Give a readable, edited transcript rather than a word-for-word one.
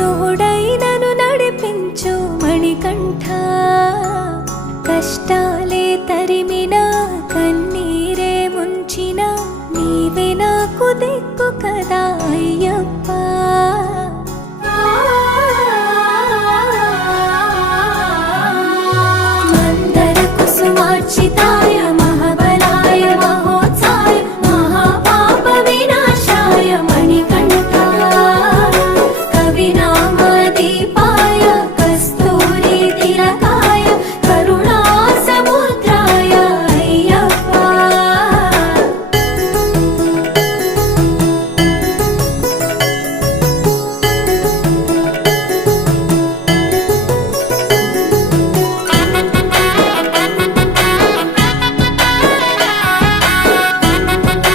తోడైనను నడిపించు మణికంఠ కష్టాలే తరిమినా కన్నీరే ముంచిన నీవే నాకు దిక్కు కదా అయ్యప్ప